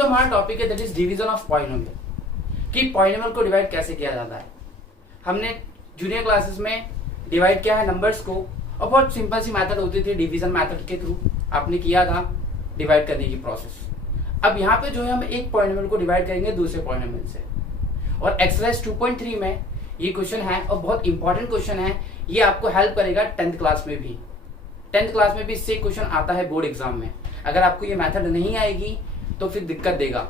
जो हमारा टॉपिक है that is division of polynomial, कि पॉलिनोमियल को डिवाइड कैसे किया जाता है। हमने जूनियर क्लासेस में डिवाइड किया है नंबर्स को, और बहुत सिंपल सी मेथड होती थी डिवीजन मेथड के थ्रू आपने किया था डिवाइड करने की प्रोसेस। अब यहाँ पे जो है हम एक पॉलिनोमियल को डिवाइड करेंगे दूसरे पॉलिनोमियल से, और एक्सरसाइज 2.3 में ये क्वेश्चन है और बहुत इंपॉर्टेंट क्वेश्चन है। ये आपको हेल्प करेगा 10th क्लास में भी। 10th क्लास में भी इससे क्वेश्चन आता है बोर्ड एग्जाम में। अगर आपको ये मेथड नहीं आएगी तो फिर दिक्कत देगा,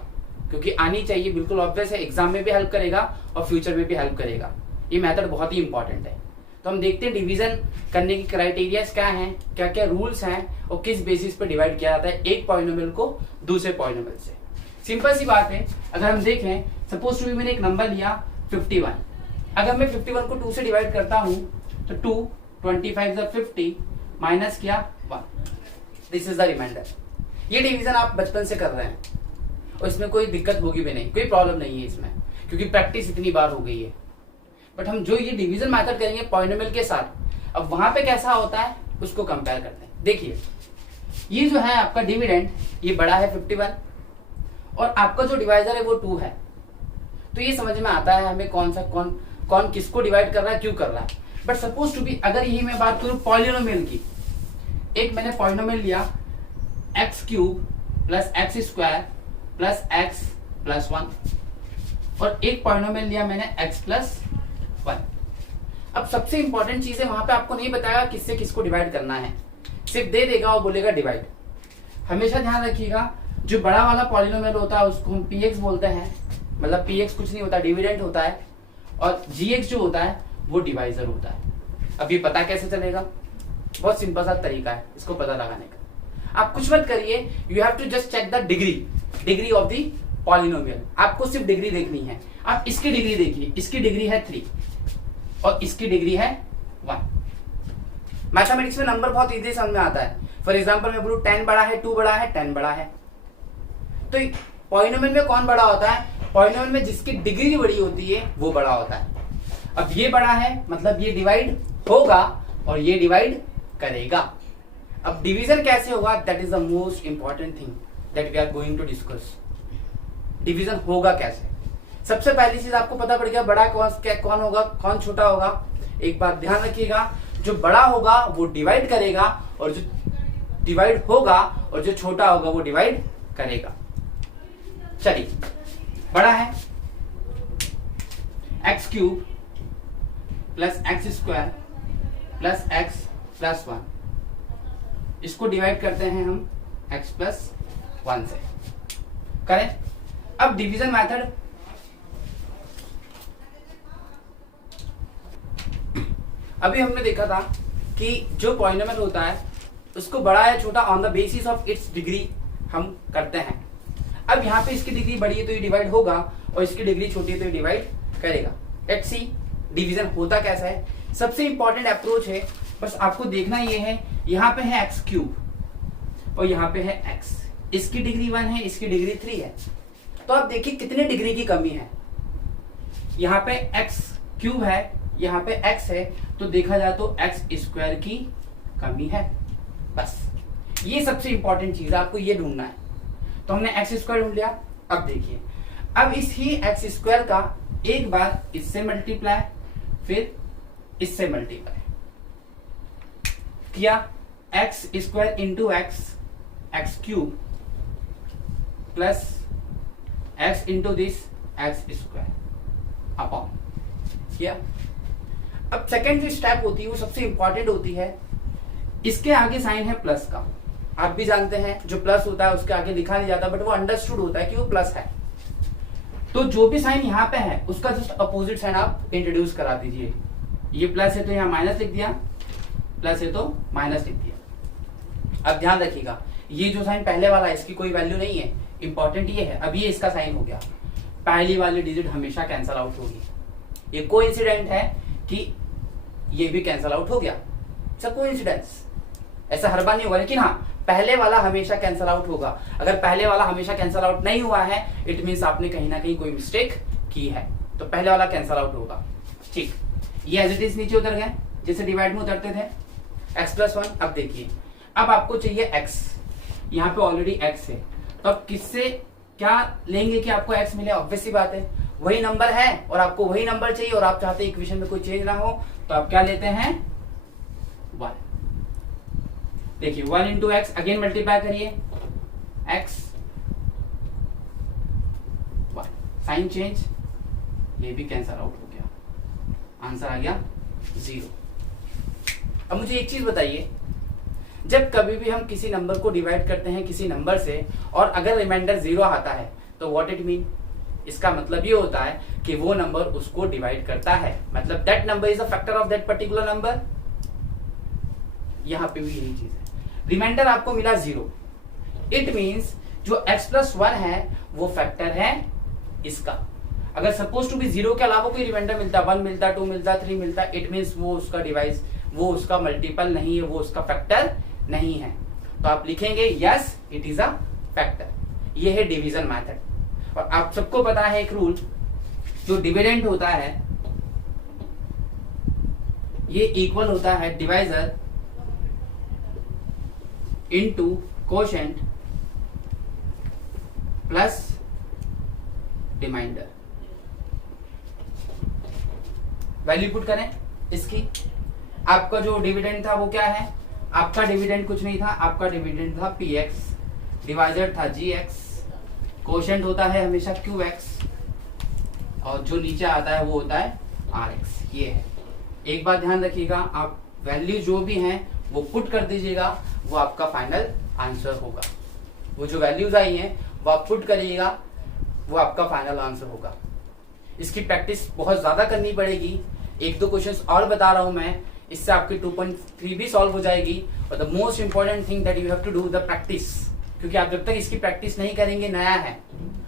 क्योंकि आनी चाहिए, बिल्कुल ऑब्वियस है, एग्जाम में भी हेल्प करेगा और फ्यूचर में भी हेल्प करेगा। ये मेथड बहुत ही इंपॉर्टेंट है। तो हम देखते हैं डिवीजन करने की क्राइटेरियाज क्या हैं, क्या क्या रूल्स हैं और किस बेसिस पर डिवाइड किया जाता है एक पॉलिनोमियल को दूसरे पॉलिनोमियल से। सिंपल सी बात है, अगर हम देखें सपोज टू भी मैंने एक नंबर लिया 51, अगर मैं 51 को 2 से डिवाइड करता हूं तो 2 25 50 माइनस किया 1, दिस इज द रिमाइंडर। ये डिवीजन आप बचपन से कर रहे हैं और इसमें कोई दिक्कत होगी भी नहीं, कोई प्रॉब्लम नहीं है इसमें, क्योंकि प्रैक्टिस इतनी बार हो गई है। बट हम जो ये डिवीजन मेथड करेंगे पॉलिनोमियल के साथ, अब वहां पे कैसा होता है उसको कंपेयर करते हैं। देखिए ये जो है आपका डिविडेंड, ये बड़ा है 51 और आपका जो डिवाइजर है वो 2 है। तो ये समझ में आता है हमें कौन किसको डिवाइड कर रहा है, क्यों कर रहा है। बट सपोज टू बी अगर यही मैं बात करूं पॉलिनोमियल की, एक मैंने पॉलिनोमियल लिया x³ plus x² plus x plus 1, और एक पॉलिनोमियल लिया मैंने x प्लस 1। अब सबसे इंपॉर्टेंट चीज है, वहां पे आपको नहीं बताया किससे किसको डिवाइड करना है, सिर्फ दे देगा और बोलेगा डिवाइड। हमेशा ध्यान रखिएगा जो बड़ा वाला पॉलिनोमियल होता है उसको हम px बोलते हैं, मतलब px कुछ नहीं होता, डिविडेंड होता है, और gx जो होता है वो डिवाइजर होता है। अब ये पता कैसे चलेगा, बहुत सिंपल सा तरीका है इसको पता लगाने का। आप कुछ मत करिए, you have to just check the degree of the polynomial. आपको सिर्फ डिग्री देखनी है। आप इसकी डिग्री देखिए, इसकी डिग्री है 3 और इसकी डिग्री है 1। मैथमेटिक्स में नंबर बहुत इजी समझ में आता है। फॉर एग्जाम्पल मैं बोलूं 10 बड़ा है, 2 बड़ा है, 10 बड़ा है। तो पॉलिनोमियल में कौन बड़ा होता है, पॉलिनोमियल में जिसकी डिग्री बड़ी होती है वो बड़ा होता है। अब ये बड़ा है मतलब ये डिवाइड होगा और ये डिवाइड करेगा। अब डिवीजन कैसे होगा, that is the most important thing that we are going to discuss. Division होगा कैसे, सबसे पहली चीज आपको पता पड़ गया बड़ा कौन होगा, कौन छोटा होगा। एक बात ध्यान रखिएगा, जो बड़ा होगा वो डिवाइड करेगा और जो डिवाइड होगा और जो छोटा होगा वो डिवाइड करेगा। चलिए बड़ा है x³ plus x² plus x plus 1, इसको डिवाइड करते हैं हम x प्लस 1 से, करें। अब डिवीजन मेथड, अभी हमने देखा था कि जो पॉलिनोमियल होता है उसको बड़ा या छोटा on the basis of its degree हम करते हैं। अब यहाँ पे इसकी डिग्री बड़ी है तो ये डिवाइड होगा और इसकी डिग्री छोटी है तो ये डिवाइड करेगा। लेट्स सी डिवीजन होता कैसा है। सबसे इंपॉर्टेंट अप्रोच है, बस आपको देखना ये है, यहाँ पे है x³ और यहाँ पे है x, इसकी डिग्री 1 है, इसकी डिग्री 3 है। तो आप देखिए कितने डिग्री की कमी है। यहाँ पे x³ है, यहाँ पे x है, तो देखा जाए तो x² की कमी है। बस ये सबसे इंपॉर्टेंट चीज है, आपको ये ढूंढना है। तो हमने x² ढूंढ लिया। अब देखिए, अब इस ही x² का एक बार इससे मल्टीप्लाई फिर इससे मल्टीप्लाई किया, x² into x³ plus x into this x² upon किया। अब सेकेंड जो स्टेप होती है वो सबसे इंपॉर्टेंट होती है, इसके आगे साइन है प्लस का। आप भी जानते हैं जो प्लस होता है उसके आगे लिखा नहीं जाता, बट वो अंडरस्टूड होता है कि वो प्लस है। तो जो भी साइन यहाँ पे है उसका जस्ट अपोजिट साइन आप इंट्रोड्यूस करा दीजिए। ये प्लस है तो यहाँ माइनस लिख दिया, प्लस है तो माइनस लिख दिया। अब ध्यान रखिएगा, ये जो साइन पहले वाला है इसकी कोई वैल्यू नहीं है, इंपॉर्टेंट ये है। अब ये इसका साइन हो गया, पहली वाली डिजिट हमेशा कैंसल आउट होगी। ये कोइंसिडेंट है कि ये भी कैंसल आउट हो गया, सब कोइंसिडेंस, ऐसा हर बार नहीं होगा, लेकिन हाँ पहले वाला हमेशा कैंसल आउट होगा। अगर पहले वाला हमेशा कैंसल आउट नहीं हुआ है इट मींस आपने कहीं ना कहीं कोई मिस्टेक की है, तो पहले वाला कैंसल आउट होगा। ठीक, ये एज इट इज नीचे उतर गए जैसे डिवाइड में उतरते थे, x प्लस 1। अब देखिए, अब आपको चाहिए x, यहाँ पे ऑलरेडी x है, तो अब किससे क्या लेंगे कि आपको x मिले? ऑब्वियस सी बात है, वही नंबर है और आपको वही नंबर चाहिए और आप चाहते हैं इक्वेशन में कोई चेंज ना हो, तो आप क्या लेते हैं? 1। देखिए 1 इंटू एक्स, अगेन मल्टीप्लाई करिए, x 1, साइन चेंज, ये भी कैंसल आउट हो गया, आंसर आ गया 0। अब मुझे एक चीज बताइए, जब कभी भी हम किसी नंबर को डिवाइड करते हैं किसी नंबर से और अगर रिमाइंडर 0 आता है तो व्हाट इट मीन? इसका मतलब ये होता है कि वो नंबर उसको डिवाइड करता है, मतलब that number is a factor of that particular number. यहां पे भी यही चीज है, रिमाइंडर आपको मिला 0, इट मीन्स जो x+1 है वो फैक्टर है इसका। अगर सपोज टू बी 0 के अलावा कोई रिमाइंडर मिलता, 1 मिलता, 2 मिलता, 3 मिलता, इट मीन्स वो उसका डिवाइस, वो उसका मल्टीपल नहीं है, वो उसका फैक्टर नहीं है। तो आप लिखेंगे yes it is a factor. ये है डिवीजन मेथड। और आप सबको पता है एक रूल, जो डिविडेंड होता है ये इक्वल होता है divisor into quotient plus remainder. Value put करें इसकी, आपका जो डिविडेंड था वो क्या है? आपका डिविडेंड कुछ नहीं था, आपका डिविडेंड था px, डिवाइजर था gx, कोशेंट होता है हमेशा qx, और जो नीचे आता है वो होता है rx। ये है, एक बात ध्यान रखिएगा, आप वैल्यू जो भी हैं वो पुट कर दीजिएगा, वो आपका फाइनल आंसर होगा। वो जो वैल्यूज आई हैं वो आप पुट करिएगा, वो आपका फाइनल आंसर होगा। इसकी प्रैक्टिस बहुत ज्यादा करनी पड़ेगी, 1-2 क्वेश्चंस और बता रहा हूं मैं, इससे आपकी 2.3 भी सॉल्व हो जाएगी। और the most important thing that you have to do the practice, क्योंकि आप जब तक इसकी प्रैक्टिस नहीं करेंगे, नया है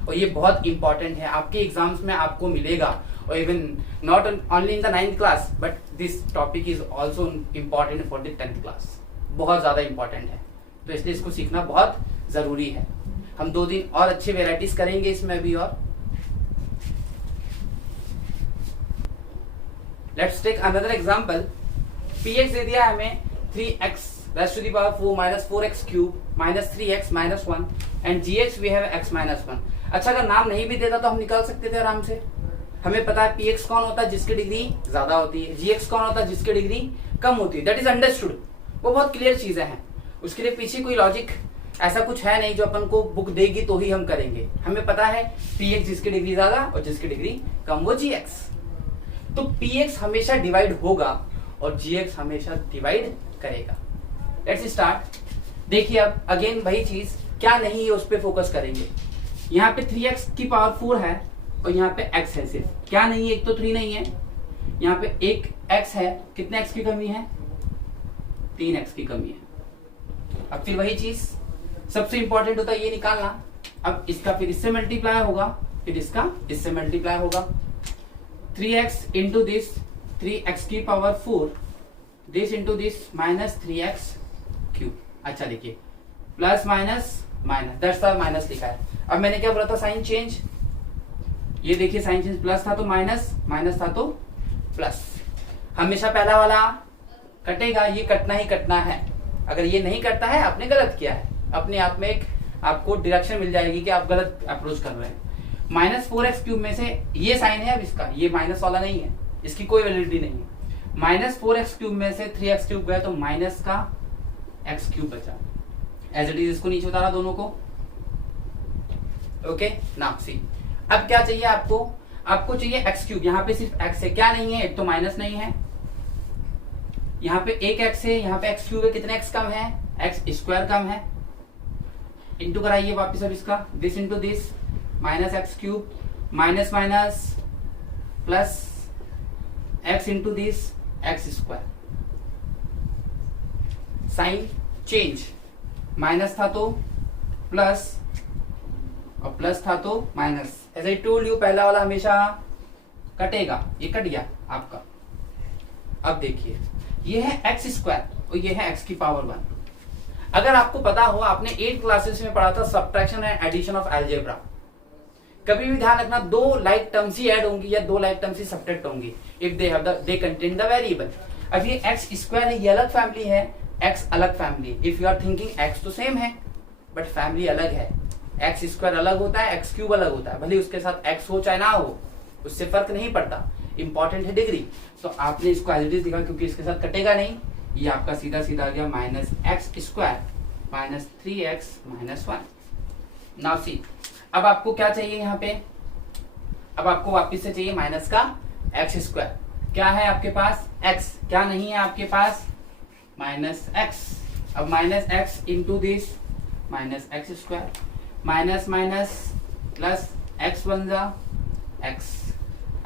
और ये बहुत इंपॉर्टेंट है, आपके एग्जाम्स में आपको मिलेगा। और even not only in the 9th class but this topic is also important for the 10th class, बहुत ज्यादा इंपॉर्टेंट है। तो इसलिए इसको सीखना बहुत जरूरी है। हम 2 दिन और अच्छे वेराइटीज करेंगे इसमें भी। और let's take another example. px दे दिया हमें 3x raised to the power 4 minus 4x cube minus 3x minus 1 and gx we have x minus 1। अच्छा, अगर नाम नहीं भी देता तो हम निकाल सकते थे आराम से। हमें पता है px कौन होता है? जिसकी डिग्री ज्यादा होती है। gx कौन होता है? जिसकी डिग्री कम होती है। दैट इज अंडरस्टूड, वो बहुत क्लियर चीजें हैं, उसके लिए पीछे कोई लॉजिक ऐसा कुछ है नहीं जो अपन को बुक देगी तो ही हम करेंगे। हमें पता है px जिसकी डिग्री ज्यादा और जिसकी डिग्री कम वो gx। तो px हमेशा डिवाइड होगा और gx हमेशा डिवाइड करेगा। Let's start. देखिए अब अगेन वही चीज, क्या नहीं है उस पर फोकस करेंगे। यहाँ पे 3x की पावर 4 है और यहाँ पे x है सिर्फ, क्या नहीं है? एक तो 3 नहीं है, यहाँ पे एक x है, कितने x की कमी है? 3x की कमी है। अब फिर वही चीज, सबसे इंपॉर्टेंट होता है ये निकालना। अब इसका फिर इससे मल्टीप्लाई होगा, फिर इसका इससे मल्टीप्लाई होगा। 3x इंटू दिस 3x की power 4, this into this minus 3x cube. अच्छा देखिए, plus minus minus, that's why minus लिखा है। अब मैंने क्या बोला था? Sign change. ये देखिए साइन चेंज, प्लस था तो माइनस, माइनस था तो प्लस। हमेशा पहला वाला कटेगा, ये कटना ही कटना है। अगर ये नहीं कटता है आपने गलत किया है, अपने आप में एक आपको डायरेक्शन मिल जाएगी कि आप गलत अप्रोच कर रहे हैं। माइनस 4x क्यूब में से ये साइन है, अब इसका ये माइनस वाला नहीं है, इसकी कोई वैलिडिटी नहीं है। माइनस 4x क्यूब में से 3x क्यूब गया तो माइनस का x क्यूब बचा। एज इट इज इसको नीचे उतारा दोनों को। ओके नाउ सी, अब क्या चाहिए आपको? आपको चाहिए x क्यूब। यहाँ पे सिर्फ x है, क्या नहीं है? एक तो माइनस नहीं है, यहाँ पे एक x है, यहाँ पे x क्यूब है, कितने x कम है? x स्क्वायर कम है। इंटू कराइए वापिस अब इसका, this into this minus x cube minus minus plus x into this x square. Sign change, minus था तो प्लस और प्लस था तो minus. As I told you, पहला वाला हमेशा कटेगा, ये कट गया आपका। अब देखिए ये है x स्क्वायर और ये है x की पावर 1। अगर आपको पता हो, आपने 8 क्लासेस में पढ़ा था subtraction and addition of algebra. कभी भी ध्यान रखना, 2 लाइक टर्म्स ही ऐड होंगी या 2 लाइक टर्म्स ही सब्ट्रैक्ट होंगी if they contain the variable. अब ये x स्क्वायर है, ये अलग फैमिली है, x अलग family. If you are thinking x तो सेम है बट फैमिली अलग है, एक्स स्क्वायर अलग होता है, एक्स क्यूब अलग होता है, भले उसके साथ एक्स हो चाहे ना हो, उससे फर्क नहीं पड़ता, इंपॉर्टेंट है डिग्री। तो आपने इसको एज इट इज लिखा क्योंकि इसके साथ कटेगा नहीं, ये आपका सीधा सीधा आ गया minus x square minus 3x minus 1। Now see, अब आपको क्या चाहिए यहाँ पे, अब आपको वापिस से चाहिए माइनस का एक्स स्क्वायर। क्या है आपके पास x, क्या नहीं है आपके पास माइनस x। अब minus x into this minus x square, minus minus plus x बन जा x,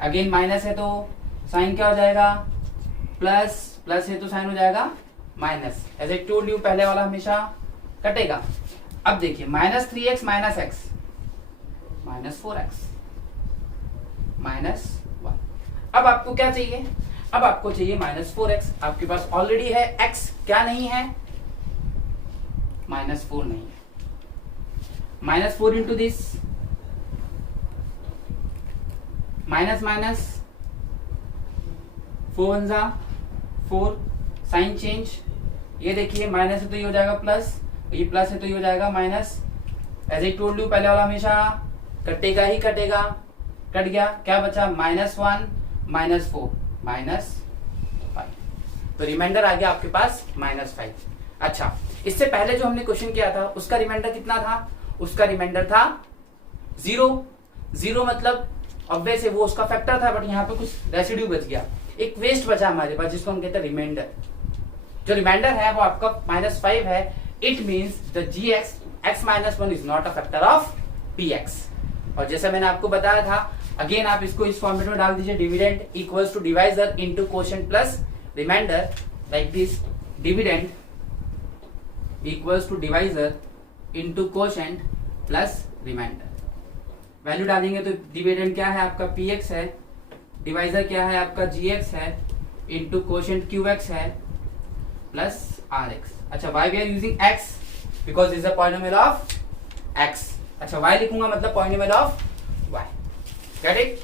अगेन माइनस है तो साइन क्या हो जाएगा प्लस, प्लस है तो साइन हो जाएगा minus. As I told you पहले वाला हमेशा कटेगा। अब देखिए minus 3x minus x minus 4x minus 1। अब आपको क्या चाहिए, अब आपको चाहिए माइनस 4x। आपके पास ऑलरेडी है x, क्या नहीं है माइनस 4 नहीं है, minus 4 into this minus minus 4 one जा 4, साइन चेंज, ये देखिए माइनस है तो ये हो जाएगा प्लस, ये प्लस है तो ये हो जाएगा minus. As I told you पहले वाला हमेशा कटेगा ही कटेगा, कट गया, क्या बचा माइनस 1 माइनस 4 माइनस 5, तो रिमाइंडर आ गया आपके पास माइनस 5। अच्छा, इससे पहले जो हमने क्वेश्चन किया था उसका रिमाइंडर कितना था, उसका रिमाइंडर था 0। 0 मतलब ऑब्वियस है वो उसका फैक्टर था, बट यहाँ पे कुछ रेसिड्यू बच गया, एक वेस्ट बचा हमारे पास जिसको हम कहते हैं रिमाइंडर। जो रिमाइंडर है वो आपका माइनस 5 है। It means the g x x minus 1 is not a factor of p x. और जैसा मैंने आपको बताया था, अगेन आप इसको इस फॉर्मेट में डाल दीजिए, dividend equals to divisor into quotient plus remainder, like this, dividend equals to divisor into quotient plus remainder. Value डालेंगे तो डिविडेंड क्या है आपका पी एक्स है, डिवाइजर क्या है आपका जी एक्स है, इनटू कोशेंट क्यू एक्स है प्लस आर एक्स। अच्छा, why we are using x because is a polynomial of x. अच्छा, वाई लिखूंगा मतलब polynomial of y, get it.